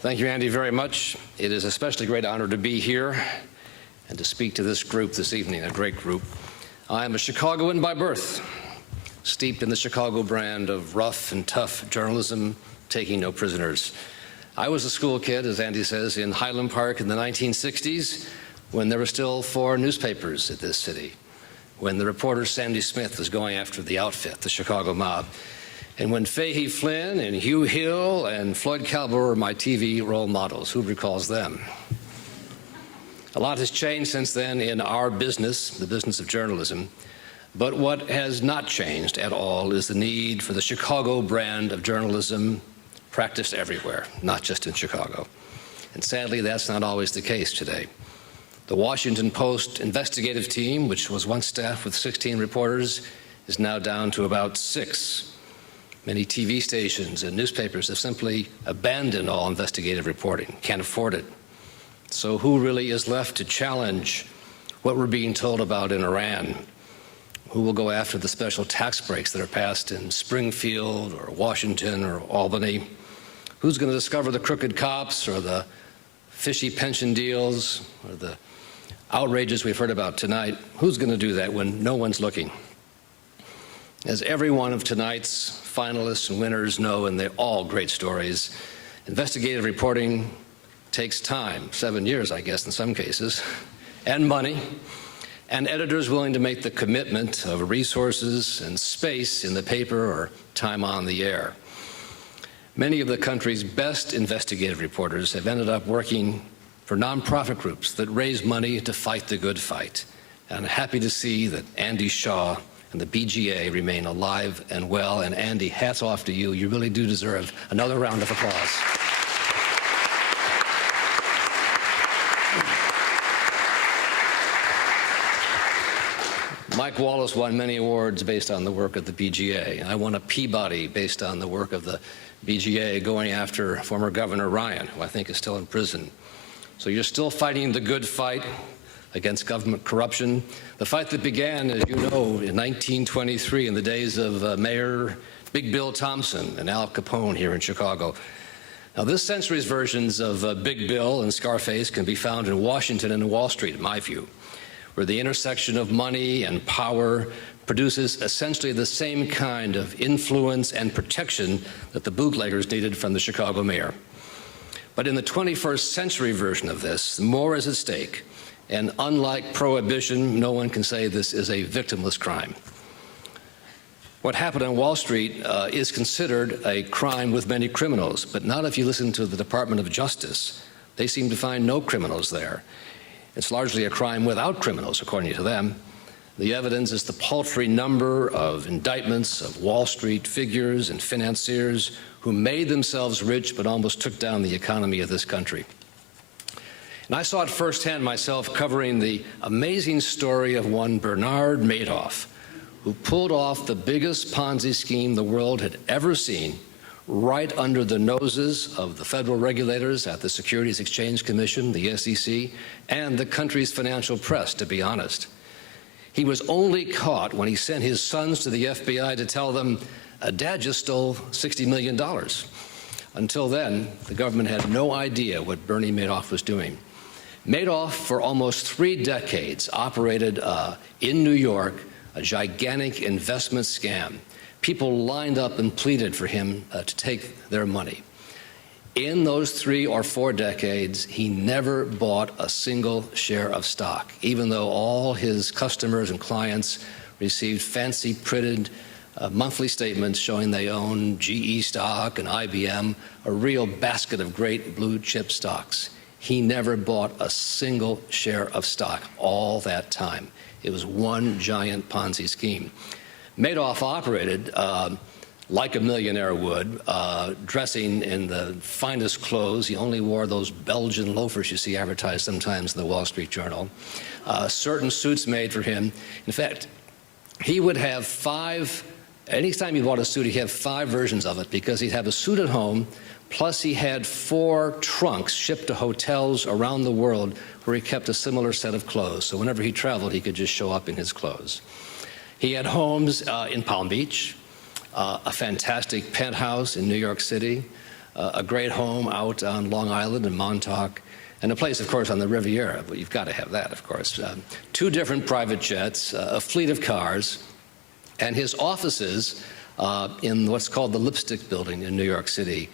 Thank you, Andy, very much. It is especially a great honor to be here and to speak to this group this evening, a great group. I am a Chicagoan by birth, steeped in the Chicago brand of rough and tough journalism, taking no prisoners. I was a school kid, as Andy says, in Highland Park in the 1960s, when there were still 4 newspapers at this city, when the reporter Sandy Smith was going after the outfit, the Chicago mob, and when Fahey Flynn and Hugh Hill and Floyd Calvert were my TV role models. Who recalls them? A lot has changed since then in our business, the business of journalism, but what has not changed at all is the need for the Chicago brand of journalism practiced everywhere, not just in Chicago. And sadly, that's not always the case today. The Washington Post investigative team, which was once staffed with 16 reporters, is now down to about 6. Many TV stations and newspapers have simply abandoned all investigative reporting, can't afford it. So who really is left to challenge what we're being told about in Iran? Who will go after the special tax breaks that are passed in Springfield or Washington or Albany? Who's going to discover the crooked cops or the fishy pension deals or the outrages we've heard about tonight? Who's going to do that when no one's looking? As every one of tonight's finalists and winners know, and they're all great stories, investigative reporting takes time, 7 years, I guess, in some cases, and money, and editors willing to make the commitment of resources and space in the paper or time on the air. Many of the country's best investigative reporters have ended up working for nonprofit groups that raise money to fight the good fight. And I'm happy to see that Andy Shaw and the BGA remain alive and well. And Andy, hats off to you. You really do deserve another round of applause. Mike Wallace won many awards based on the work of the BGA. I won a Peabody based on the work of the BGA going after former Governor Ryan, who I think is still in prison. So you're still fighting the good fight against government corruption, the fight that began, as you know, in 1923 in the days of Mayor Big Bill Thompson and Al Capone here in Chicago. Now, this century's versions of Big Bill and Scarface can be found in Washington and Wall Street, in my view, where the intersection of money and power produces essentially the same kind of influence and protection that the bootleggers needed from the Chicago mayor. But in the 21st century version of this, more is at stake. And unlike prohibition, no one can say this is a victimless crime. What happened on Wall Street is considered a crime with many criminals, but not if you listen to the Department of Justice. They seem to find no criminals there. It's largely a crime without criminals, according to them. The evidence is the paltry number of indictments of Wall Street figures and financiers who made themselves rich but almost took down the economy of this country. And I saw it firsthand myself covering the amazing story of one Bernard Madoff, who pulled off the biggest Ponzi scheme the world had ever seen right under the noses of the federal regulators at the Securities Exchange Commission, the SEC, and the country's financial press, to be honest. He was only caught when he sent his sons to the FBI to tell them, Dad just stole $60 million. Until then, the government had no idea what Bernie Madoff was doing. Madoff, for almost 3 decades, operated in New York a gigantic investment scam. People lined up and pleaded for him to take their money. In those 3 or 4 decades, he never bought a single share of stock, even though all his customers and clients received fancy printed monthly statements showing they own GE stock and IBM, a real basket of great blue chip stocks. He never bought a single share of stock all that time. It was one giant Ponzi scheme. Madoff operated like a millionaire would, dressing in the finest clothes. He only wore those Belgian loafers you see advertised sometimes in the Wall Street Journal. Certain suits made for him. In fact, he would have 5, anytime he bought a suit, he'd have 5 versions of it, because he'd have a suit at home, plus he had 4 trunks shipped to hotels around the world where he kept a similar set of clothes. So whenever he traveled, he could just show up in his clothes. He had homes in Palm Beach, a fantastic penthouse in New York City, a great home out on Long Island in Montauk, and a place, of course, on the Riviera. But you've got to have that, of course. 2 different private jets, a fleet of cars, and his offices in what's called the Lipstick Building in New York City,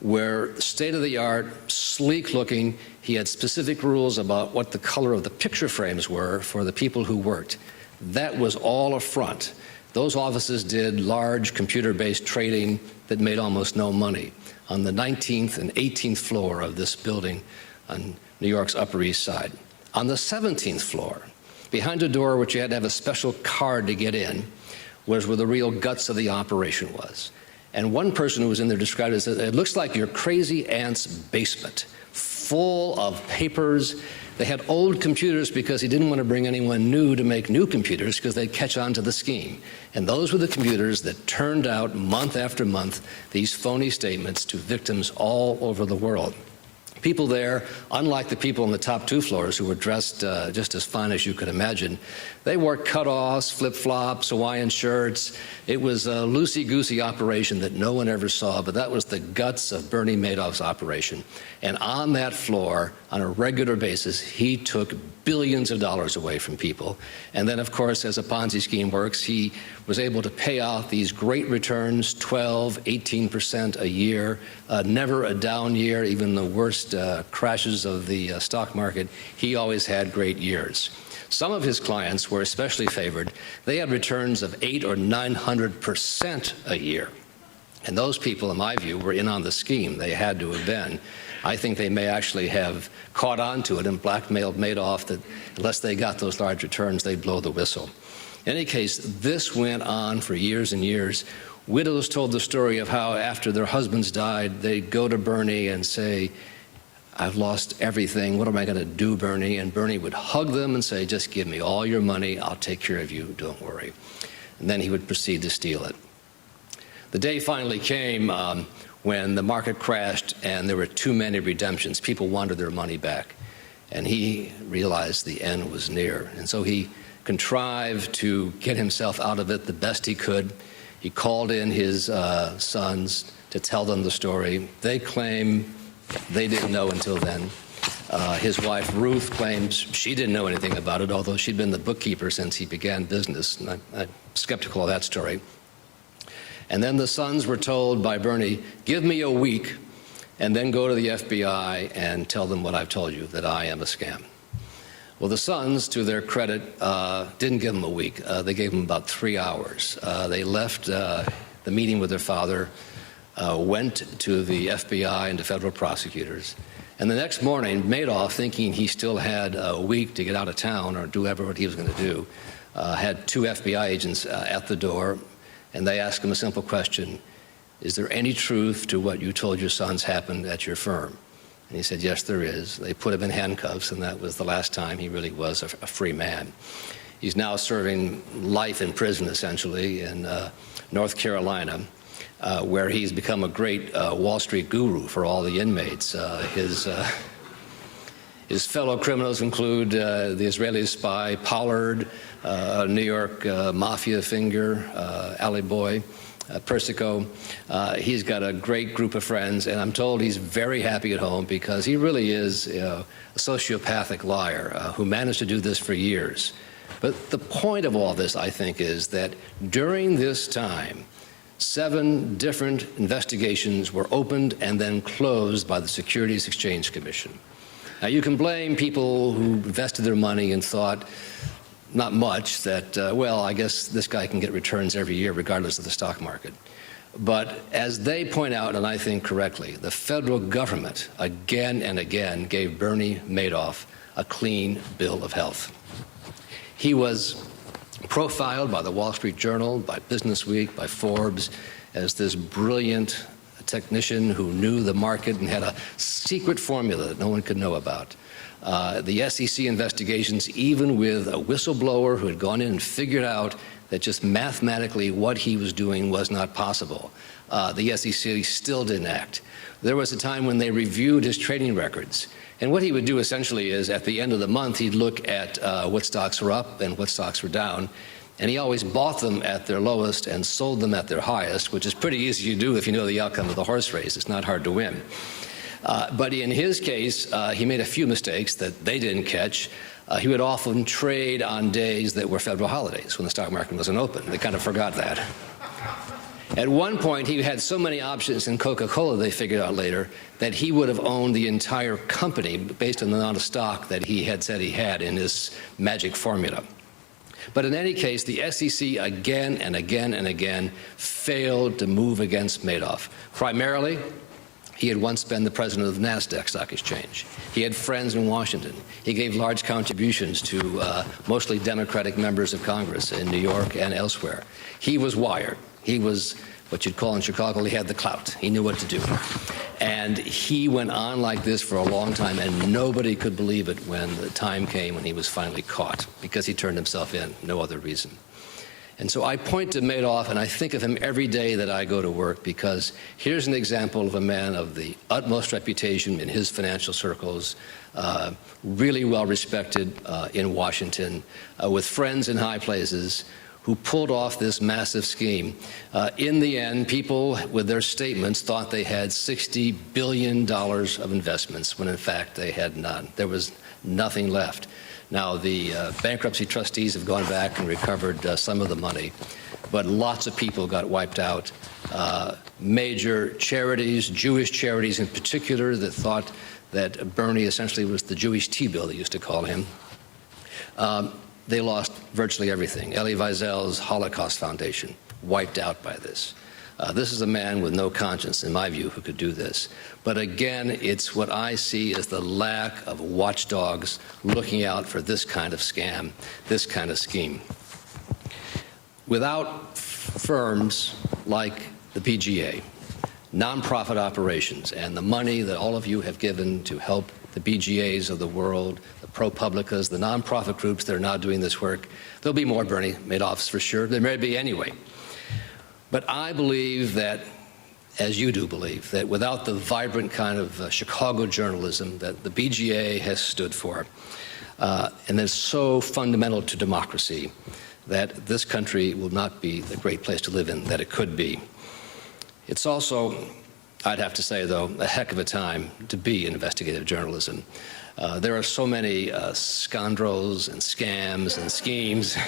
where state-of-the-art, sleek-looking. He had specific rules about what the color of the picture frames were for the people who worked. That was all a front. Those offices did large computer-based trading that made almost no money on the 19th and 18th floor of this building on New York's Upper East Side. On the 17th floor, behind a door which you had to have a special card to get in, was where the real guts of the operation was. And one person who was in there described it as, it looks like your crazy aunt's basement, full of papers. They had old computers because he didn't want to bring anyone new to make new computers because they'd catch on to the scheme. And those were the computers that turned out month after month these phony statements to victims all over the world. People there, unlike the people on the top 2 floors who were dressed just as fine as you could imagine, they wore cutoffs, flip-flops, Hawaiian shirts. It was a loosey-goosey operation that no one ever saw, but that was the guts of Bernie Madoff's operation. And on that floor, on a regular basis, he took billions of dollars away from people. And then, of course, as a Ponzi scheme works, he was able to pay out these great returns, 12, 18% a year, never a down year, even the worst crashes of the stock market. He always had great years. Some of his clients were especially favored. They had returns of 800 or 900% a year. And those people, in my view, were in on the scheme. They had to have been. I think they may actually have caught on to it and blackmailed Madoff that unless they got those large returns, they'd blow the whistle. In any case, this went on for years and years. Widows told the story of how after their husbands died, they'd go to Bernie and say, I've lost everything. What am I going to do, Bernie? And Bernie would hug them and say, just give me all your money. I'll take care of you. Don't worry. And then he would proceed to steal it. The day finally came when the market crashed and there were too many redemptions. People wanted their money back. And he realized the end was near. And so he contrived to get himself out of it the best he could. He called in his sons to tell them the story. They claim they didn't know until then. His wife, Ruth, claims she didn't know anything about it, although she'd been the bookkeeper since he began business. And I'm skeptical of that story. And then the sons were told by Bernie, give me a week, and then go to the FBI and tell them what I've told you, that I am a scam. Well, the sons, to their credit, didn't give him a week. They gave him about 3 hours. They left the meeting with their father, went to the FBI and to federal prosecutors. And the next morning, Madoff, thinking he still had a week to get out of town or do whatever he was going to do, had 2 FBI agents at the door, and they asked him a simple question: is there any truth to what you told your sons happened at your firm? And he said, yes, there is. They put him in handcuffs, and that was the last time he really was a free man. He's now serving life in prison, essentially, in North Carolina, where he's become a great Wall Street guru for all the inmates. His fellow criminals include the Israeli spy Pollard, New York mafia finger, alley boy, Persico. He's got a great group of friends, and I'm told he's very happy at home because he really is a sociopathic liar who managed to do this for years. But the point of all this, I think, is that during this time, 7 different investigations were opened and then closed by the Securities Exchange Commission. Now, you can blame people who invested their money and thought, not much, that, well, I guess this guy can get returns every year regardless of the stock market. But as they point out, and I think correctly, the federal government again and again gave Bernie Madoff a clean bill of health. He was profiled by the Wall Street Journal, by Business Week, by Forbes, as this brilliant technician who knew the market and had a secret formula that no one could know about. The SEC investigations, even with a whistleblower who had gone in and figured out that just mathematically what he was doing was not possible, the SEC still didn't act. There was a time when they reviewed his trading records. And what he would do essentially is at the end of the month, he'd look at what stocks were up and what stocks were down. And he always bought them at their lowest and sold them at their highest, which is pretty easy to do if you know the outcome of the horse race. It's not hard to win. But in his case, he made a few mistakes that they didn't catch. He would often trade on days that were federal holidays when the stock market wasn't open. They kind of forgot that. At one point, he had so many options in Coca-Cola, they figured out later, that he would have owned the entire company based on the amount of stock that he had said he had in his magic formula. But in any case, the SEC again and again and again failed to move against Madoff. Primarily, he had once been the president of the NASDAQ stock exchange. He had friends in Washington. He gave large contributions to mostly Democratic members of Congress in New York and elsewhere. He was wired. He was what you'd call in Chicago, he had the clout. He knew what to do. And he went on like this for a long time, and nobody could believe it when the time came when he was finally caught, because he turned himself in, no other reason. And so I point to Madoff, and I think of him every day that I go to work, because here's an example of a man of the utmost reputation in his financial circles, really well respected in Washington, with friends in high places, who pulled off this massive scheme. In the end, people with their statements thought they had $60 billion of investments, when in fact they had none. There was nothing left. Now, the bankruptcy trustees have gone back and recovered some of the money, but lots of people got wiped out. Major charities, Jewish charities in particular, that thought that Bernie essentially was the Jewish T-bill, they used to call him. They lost virtually everything. Elie Wiesel's Holocaust Foundation, wiped out by this. This is a man with no conscience, in my view, who could do this. But again, it's what I see as the lack of watchdogs looking out for this kind of scam, this kind of scheme. Without firms like the PGA, nonprofit operations, and the money that all of you have given to help the BGAs of the world, the ProPublicas, the nonprofit groups that are now doing this work, there'll be more Bernie Madoffs for sure. There may be anyway. But I believe that, as you do believe, that without the vibrant kind of Chicago journalism that the BGA has stood for, and that's so fundamental to democracy, that this country will not be the great place to live in that it could be. It's also, I'd have to say, though, a heck of a time to be in investigative journalism. There are so many scoundrels and scams and schemes.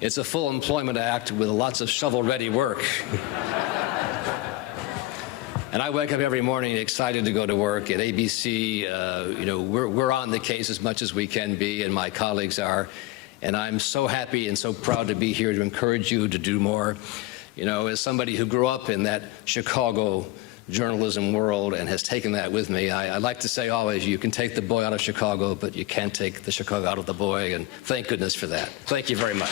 It's a full employment act with lots of shovel-ready work. And I wake up every morning excited to go to work at ABC. You know, we're on the case as much as we can be, and my colleagues are. And I'm so happy and so proud to be here to encourage you to do more. You know, as somebody who grew up in that Chicago journalism world and has taken that with me, I like to say always, you can take the boy out of Chicago, but you can't take the Chicago out of the boy, and thank goodness for that. Thank you very much.